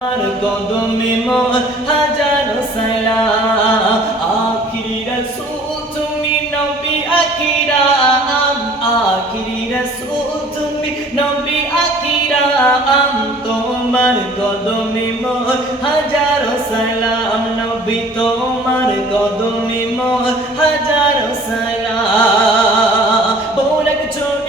আর কদমে মোর হাজারো সালাম আখিরি রাসূল, তুমি নবী আকিরাম আখিরি রাসূল, তুমি নবী আকিরাম তোমার কদমে মোর হাজারো সালাম নবী, তোমার কদমে হাজারো সালাম বোরক চুরি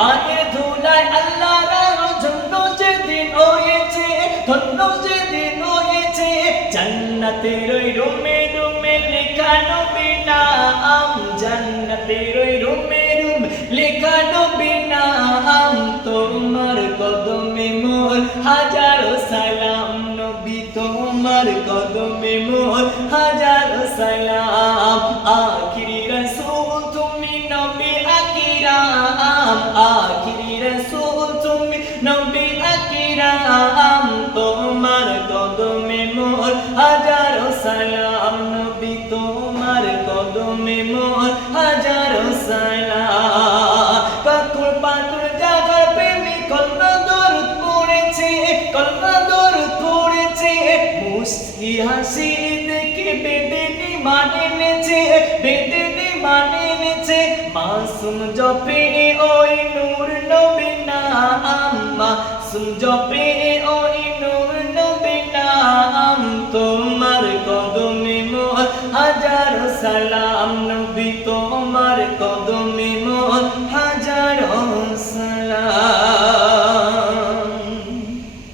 গিয়েছে পায়ে ধুলায় আল্লাহর জন্য যেদিন হয়েছে, ধন্য যেদিন হয়েছে। জান্নাতের ওই রুমে রুমে লেখা নবী নাম, জান্নাতের ওই রুমে রুমে লেখা নবী নাম। তোমার কদমে মোর হাজারো সালাম, নবী তোমার কদমে মোর হাজারো সালাম। আখিরি রাসূল, তুমি নবী আকিরাম আখিরি রাসূল তুমি নবী আকিরাম তোমার কদমে মোর হাজারো সালাম। নবী, তোমার কদমে মোর হাজারো সালাম। পাকুর পাকুর জাগার প্রেমী কলমা দরুদ পড়েছে কলমা দরুদ পড়েছে মুস্কি হাসি দেখে বেদেনি মানে জপে ওই নূর নবিনা আম্মা। সুম জপে ওই নূর নবিনা আম তোমার কদমে মোর হাজার সালাম নবী তো